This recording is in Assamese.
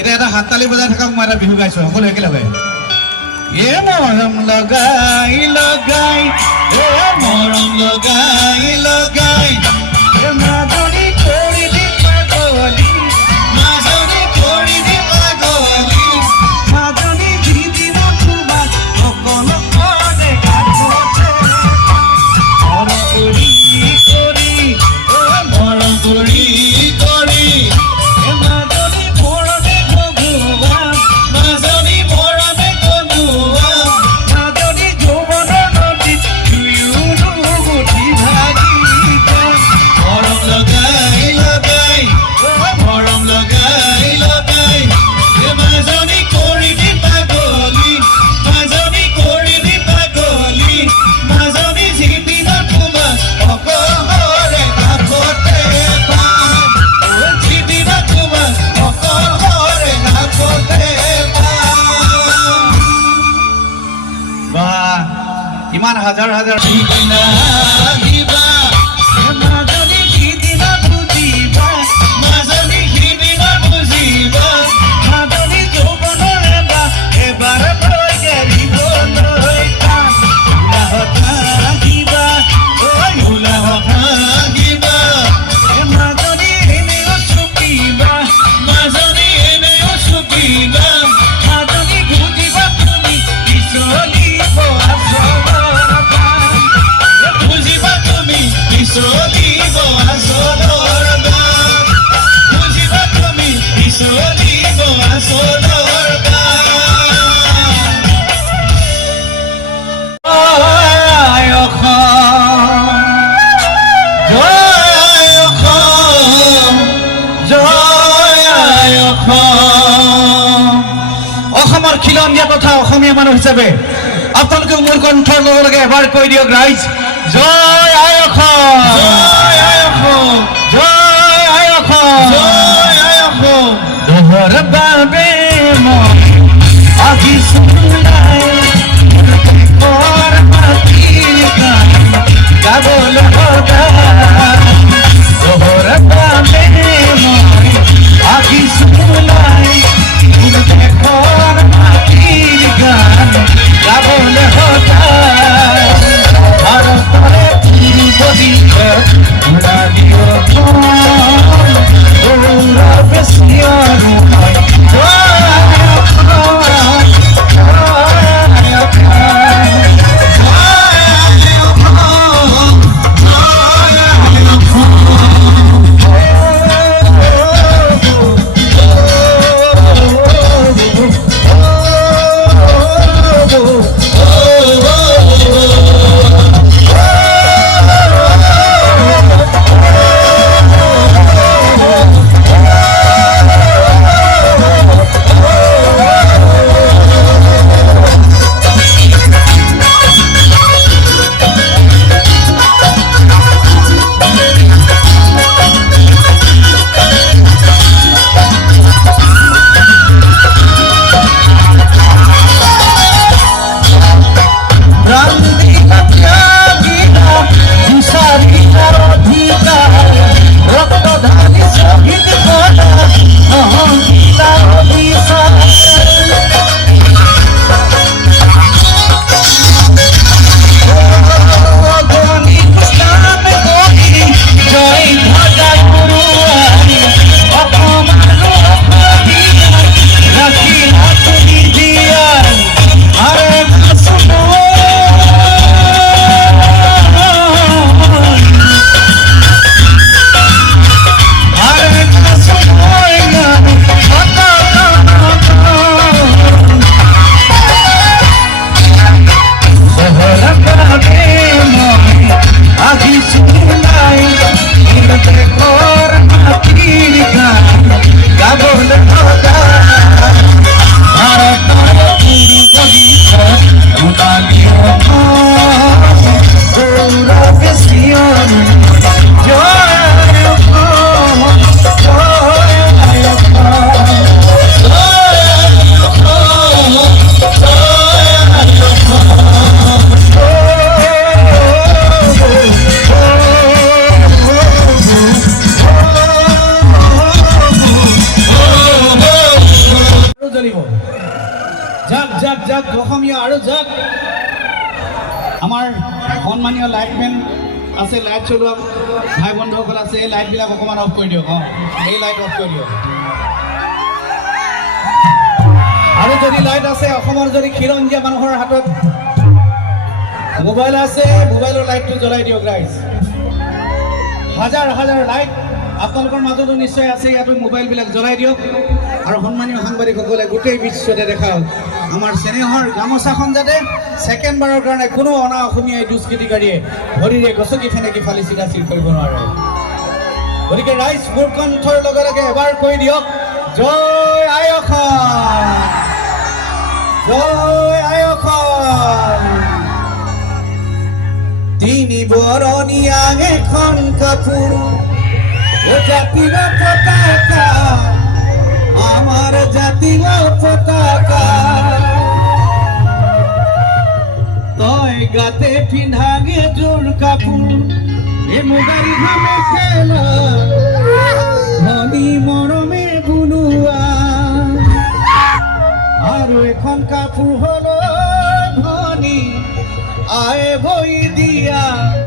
এটা এটা হাততালি বজাই থাকক মই এটা বিহু গাইছো সকলো একেলগে এ মৰম লগাই লগাই এ মৰম লগাই লগাই মাজনী কৰি দি পাগলী মাজনী কৰি দি পাগলী মাজনী দিদিব তোমাক সকলো কলে গাঠতে মৰম কৰি কৰি মৰম কৰি কৰি ইমান হাজাৰ হাজাৰ অসমৰ খিলঞ্জীয়া কথা অসমীয়া মানুহ হিচাপে আপোনালোকে মোৰ কণ্ঠৰ লগে লগে এবাৰ কৈ দিয়ক ৰাইজ জয় আই অসম জয় আই অসম জয় আই অসম জয় আই অসম তোহৰ বাবে মই আহিছো গাবলৈ তোহৰ বাবে মই আহিছো দেশৰ মাটিৰ গান গাবলৈ ভাৰতৰে পূৰ্বদিশত গৌৰৱ বেছি আৰু যাক যাক যাক অসমীয়া আৰু যাক আমাৰ সন্মানীয় লাইটমেন আছে, লাইট চলোৱা ভাই বন্ধুসকল আছে, এই লাইটবিলাক অকণমান অফ কৰি দিয়ক। এই লাইট অফ কৰি দিয়ক। আৰু যদি লাইট আছে, অসমৰ যদি খিলঞ্জীয়া মানুহৰ হাতত মোবাইল আছে, মোবাইলৰ লাইটটো জ্বলাই দিয়ক ৰাইজ। হাজাৰ হাজাৰ লাইট আপোনালোকৰ মাজতো নিশ্চয় আছে, ইয়াতো মোবাইলবিলাক জ্বলাই দিয়ক। আৰু সন্মানীয় সাংবাদিকসকলে গোটেই বিশ্বতে দেখাওক আমাৰ চেনেহৰ গামোচাখন যাতে ছেকেণ্ডবাৰৰ কাৰণে কোনো অনা অসমীয়াই দুষ্কৃতিকাৰীয়ে ভৰিৰে গছকি ফেনেকি ফালি চিধা চিল কৰিব নোৱাৰে। গতিকে ৰাইজ মোৰ কণ্ঠৰ লগে লগে এবাৰ কৈ দিয়ক, জয় আই অসম, জয় আই অসম। তিনি বৰণীয়া এখন কাপোৰ, জাতীয় পতাকা, আমাৰ জাতীয় পতাকা, তই গাতে পিন্ধাগে জোৰ কাপোৰ, এ মোবাইল ঘামে খেলা, ধনী মৰমে বুলোৱা, আৰু এখন কাপোৰ হল ধনী আই